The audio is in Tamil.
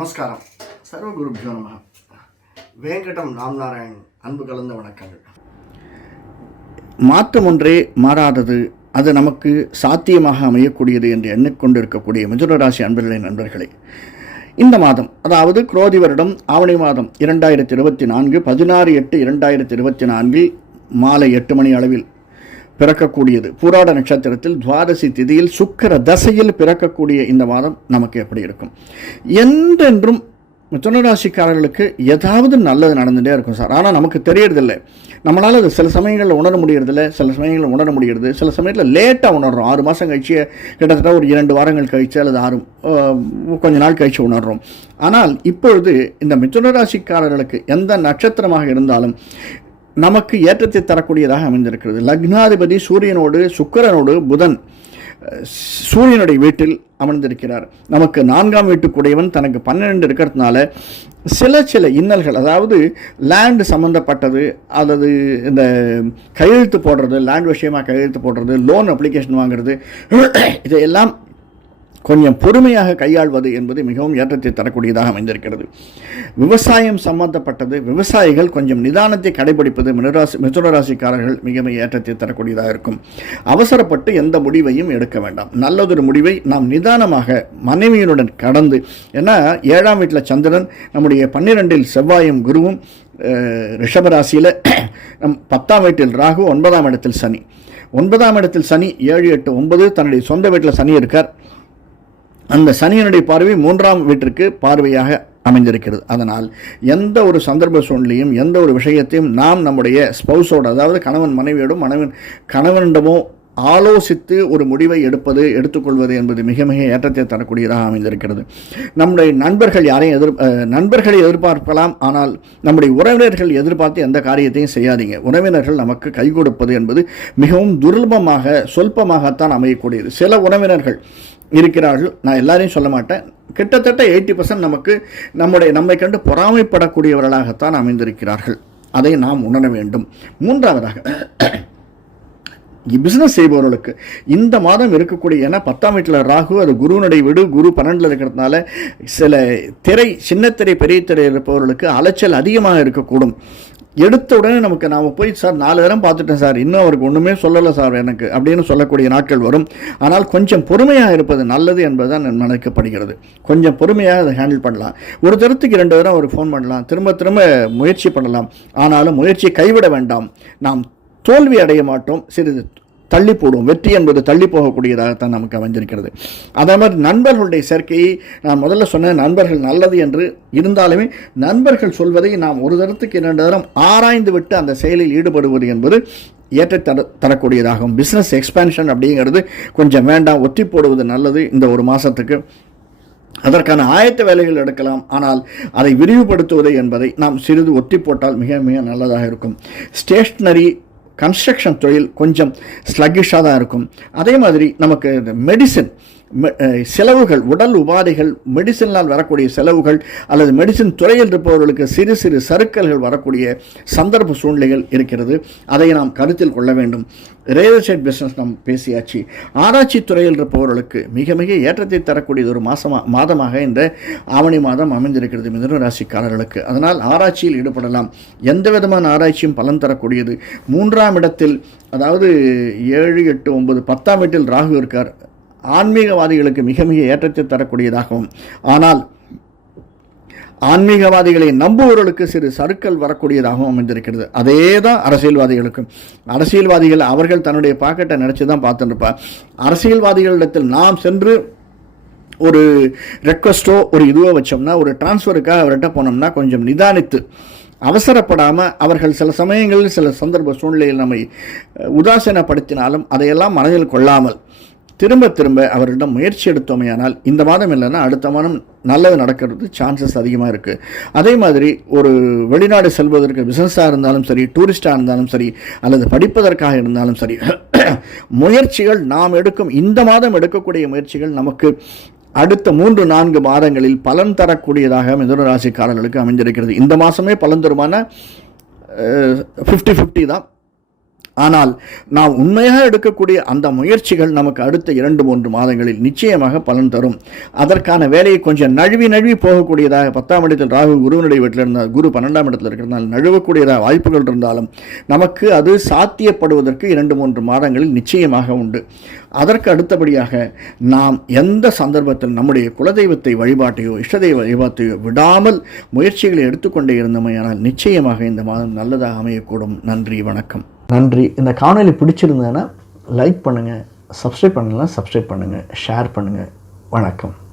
நமஸ்காரம். சர்வகுருப்ஜோ நம. வேங்கடம் ராம்நாராயண் அன்பு கலந்த வணக்கங்கள். மாற்றம் ஒன்றே மாறாதது, அது நமக்கு சாத்தியமாக அமையக்கூடியது என்று எண்ணிக்கொண்டிருக்கக்கூடிய மிதுனராசி அன்பர்களின் நண்பர்களே, இந்த மாதம், அதாவது குரோதி வருடம் ஆவணி மாதம் 2024 16/8/2024 மாலை 8 மணி அளவில் பிறக்கக்கூடியது. பூராட நட்சத்திரத்தில் துவாதசி திதியில் சுக்கிர தசையில் பிறக்கக்கூடிய இந்த மாதம் நமக்கு எப்படி இருக்கும்? என்றென்றும் மிதுனராசிக்காரர்களுக்கு ஏதாவது நல்லது நடந்துகிட்டே இருக்கும் சார். ஆனால் நமக்கு தெரியறதில்லை. நம்மளால் அது சில சமயங்களில் உணர முடியறதில்லை, சில சமயங்களில் உணர முடிகிறது, சில சமயத்தில் லேட்டாக உணர்றோம். 6 மாதம் கழிச்சு, கிட்டத்தட்ட ஒரு 2 வாரங்கள் கழிச்சு அல்லது கொஞ்ச நாள் கழிச்சு உணர்றோம். ஆனால் இப்பொழுது இந்த மிதுனராசிக்காரர்களுக்கு எந்த நட்சத்திரமாக இருந்தாலும் நமக்கு ஏற்றத்தை தரக்கூடியதாக அமைந்திருக்கிறது. லக்னாதிபதி சூரியனோடு சுக்கிரனோடு புதன் சூரியனுடைய வீட்டில் அமர்ந்திருக்கிறார். நமக்கு 4ஆம் வீட்டுக்குடையவன் தனக்கு 12 இருக்கிறதுனால சில இன்னல்கள், அதாவது லேண்டு சம்மந்தப்பட்டது அல்லது இந்த கையெழுத்து போடுறது, லேண்ட் விஷயமாக கையெழுத்து போடுறது, லோன் அப்ளிகேஷன் வாங்குறது, இதையெல்லாம் கொஞ்சம் பொறுமையாக கையாள்வது என்பது மிகவும் ஏற்றத்தை தரக்கூடியதாக அமைந்திருக்கிறது. விவசாயம் சம்பந்தப்பட்டது, விவசாயிகள் கொஞ்சம் நிதானத்தை கடைபிடிப்பது மிதுனராசிக்காரர்கள் மிக ஏற்றத்தை தரக்கூடியதாக இருக்கும். அவசரப்பட்டு எந்த முடிவையும் எடுக்க வேண்டாம். நல்லதொரு முடிவை நாம் நிதானமாக மனைவியுடன் கடந்து, ஏன்னா 7ஆம் வீட்டில் சந்திரன், நம்முடைய 12இல் செவ்வாயும் குருவும், ரிஷபராசியில் 10ஆம் வீட்டில் ராகு, 9ஆம் இடத்தில் சனி. 9ஆம் இடத்தில் சனி 7, 8, 9 தன்னுடைய சொந்த வீட்டில் சனி இருக்கார். அந்த சனியனுடைய பார்வை 3ஆம் வீட்டிற்கு பார்வையாக அமைந்திருக்கிறது. அதனால் எந்த ஒரு சந்தர்ப்ப சூழ்நிலையும் எந்த ஒரு விஷயத்தையும் நாம் நம்முடைய ஸ்பௌஸோடு, அதாவது கணவன் மனைவியோடும் கணவனிடமோ ஆலோசித்து ஒரு முடிவை எடுத்துக்கொள்வது என்பது மிக ஏற்றத்தை தரக்கூடியதாக அமைந்திருக்கிறது. நம்முடைய நண்பர்களை எதிர்பார்க்கலாம், ஆனால் நம்முடைய உறவினர்கள் எதிர்பார்த்து எந்த காரியத்தையும் செய்யாதீங்க. உறவினர்கள் நமக்கு கை கொடுப்பது என்பது மிகவும் துர்லபமாக சொல்பமாகத்தான் அமையக்கூடியது. சில உறவினர்கள் இருக்கிறார்கள், நான் எல்லாரையும் சொல்ல மாட்டேன், கிட்டத்தட்ட 80% நம்மை கண்டு பொறாமைப்படக்கூடியவர்களாகத்தான் அமைந்திருக்கிறார்கள். அதை நாம் உணர வேண்டும். மூன்றாவதாக, பிஸ்னஸ் செய்பவர்களுக்கு இந்த மாதம் இருக்கக்கூடிய, ஏன்னா 10ஆம் வீட்டில் ராகு, அது குருவனுடைய வீடு, குரு 12 இருக்கிறதுனால சில சின்ன திரை பெரிய திரை இருப்பவர்களுக்கு அலைச்சல் அதிகமாக இருக்கக்கூடும். எடுத்த உடனே நாம் போய் சார் 4 தரம் பார்த்துட்டேன் சார், இன்னும் அவருக்கு ஒன்றுமே சொல்லலை சார் எனக்கு அப்படின்னு சொல்லக்கூடிய நாட்கள் வரும். ஆனால் கொஞ்சம் பொறுமையாக இருப்பது நல்லது என்பதுதான் நினைக்கப்படுகிறது. கொஞ்சம் பொறுமையாக அதை ஹேண்டில் பண்ணலாம். ஒரு தரத்துக்கு 2 தரம் அவருக்கு ஃபோன் பண்ணலாம், திரும்ப முயற்சி பண்ணலாம். ஆனாலும் முயற்சியை கைவிட வேண்டாம். நாம் தோல்வி அடைய மாட்டோம், சிறிது தள்ளி போடுவோம். வெற்றி என்பது தள்ளி போகக்கூடியதாகத்தான் நமக்கு அமைஞ்சிருக்கிறது. அதே மாதிரி நண்பர்களுடைய சேர்க்கையை நான் முதல்ல சொன்ன, நண்பர்கள் நல்லது என்று இருந்தாலுமே நண்பர்கள் சொல்வதை நாம் ஒரு தரத்துக்கு 2 தரம் ஆராய்ந்து விட்டு அந்த செயலில் ஈடுபடுவது என்பது ஏற்ற தரக்கூடியதாகும். பிஸ்னஸ் எக்ஸ்பேன்ஷன் அப்படிங்கிறது கொஞ்சம் வேண்டாம், ஒத்தி போடுவது நல்லது. இந்த ஒரு மாதத்துக்கு அதற்கான ஆயத்த வேலைகள் எடுக்கலாம், ஆனால் அதை விரிவுபடுத்துவது என்பதை நாம் சிறிது ஒத்தி போட்டால் மிக நல்லதாக இருக்கும். ஸ்டேஷ்னரி கன்ஸ்ட்ரக்ஷன் தொழில் கொஞ்சம் ஸ்லக்கிஷாக தான் இருக்கும். அதே மாதிரி நமக்கு மெடிசின் செலவுகள், உடல் உபாதைகள், மெடிசினால் வரக்கூடிய செலவுகள் அல்லது மெடிசின் துறையில் இருப்பவர்களுக்கு சிறு சறுக்கல்கள் வரக்கூடிய சந்தர்ப்ப சூழ்நிலைகள் இருக்கிறது. அதை நாம் கருத்தில் கொள்ள வேண்டும். ரியல் எஸ்டேட் பிஸ்னஸ் நாம் பேசியாச்சு. ஆராய்ச்சி துறையில் இருப்பவர்களுக்கு மிக ஏற்றத்தை தரக்கூடியது ஒரு மாதமாக இந்த ஆவணி மாதம் அமைந்திருக்கிறது மிதுன ராசிக்காரர்களுக்கு. அதனால் ஆராய்ச்சியில் ஈடுபடலாம். எந்த விதமான ஆராய்ச்சியும் பலன் தரக்கூடியது. 3ஆம் இடத்தில், அதாவது 7, 8, 9, 10ஆம் வீட்டில் ராகு இருக்கார். ஆன்மீகவாதிகளுக்கு மிக ஏற்றத்தை தரக்கூடியதாகவும், ஆனால் ஆன்மீகவாதிகளை நம்புவவர்களுக்கு சிறு சறுக்கல் வரக்கூடியதாகவும் அமைந்திருக்கிறது. அதே தான் அரசியல்வாதிகளுக்கும். அரசியல்வாதிகள் அவர்கள் தன்னுடைய பாக்கெட்டை நினச்சி தான் பார்த்துருப்பார். அரசியல்வாதிகளிடத்தில் நாம் சென்று ஒரு ரெக்வஸ்ட்டோ ஒரு இதுவோ வச்சோம்னா, ஒரு டிரான்ஸ்ஃபருக்காக அவர்கிட்ட போனோம்னா கொஞ்சம் நிதானித்து, அவசரப்படாமல், அவர்கள் சில சமயங்களில் சில சந்தர்ப்ப சூழ்நிலையில் நம்மை உதாசீனப்படுத்தினாலும் அதையெல்லாம் மனதில் கொள்ளாமல் திரும்ப அவரிடம் முயற்சி எடுத்தோமையானால் இந்த மாதம் இல்லைன்னா அடுத்த மாதம் நல்லது நடக்கிறது சான்சஸ் அதிகமாக இருக்குது. அதே மாதிரி ஒரு வெளிநாடு செல்வதற்கு பிஸ்னஸாக இருந்தாலும் சரி, டூரிஸ்டாக இருந்தாலும் சரி, அல்லது படிப்பதற்காக இருந்தாலும் சரி, முயற்சிகள் நாம் இந்த மாதம் எடுக்கக்கூடிய முயற்சிகள் நமக்கு அடுத்த 3-4 மாதங்களில் பலன் தரக்கூடியதாக மிதுன ராசிக்காரர்களுக்கு அமைஞ்சிருக்கிறது. இந்த மாதமே பலன் தருமான 50-50 தான். ஆனால் நாம் உண்மையாக எடுக்கக்கூடிய அந்த முயற்சிகள் நமக்கு அடுத்த 2-3 மாதங்களில் நிச்சயமாக பலன் தரும். அதற்கான வேலையை கொஞ்சம் நழுவி போகக்கூடியதாக 10ஆம் இடத்தில் ராகு குருவினுடைய வீட்டில் இருந்தால், குரு 12ஆம் இடத்தில் இருக்கிறதுனால நழுவக்கூடியதாக வாய்ப்புகள் இருந்தாலும் நமக்கு அது சாத்தியப்படுவதற்கு 2-3 மாதங்களில் நிச்சயமாக உண்டு. அதற்கு அடுத்தபடியாக நாம் எந்த சந்தர்ப்பத்தில் நம்முடைய குலதெய்வத்தை வழிபாட்டையோ இஷ்டதெய்வ வழிபாட்டையோ விடாமல் முயற்சிகளை எடுத்துக்கொண்டே இருந்தோமையானால் நிச்சயமாக இந்த மாதம் நல்லதாக அமையக்கூடும். நன்றி, வணக்கம். நன்றி. இந்த காணொளி பிடிச்சிருந்ததுன்னா லைக் பண்ணுங்கள், சப்ஸ்கிரைப் பண்ணலாம் சப்ஸ்கிரைப் பண்ணுங்கள், ஷேர் பண்ணுங்கள். வணக்கம்.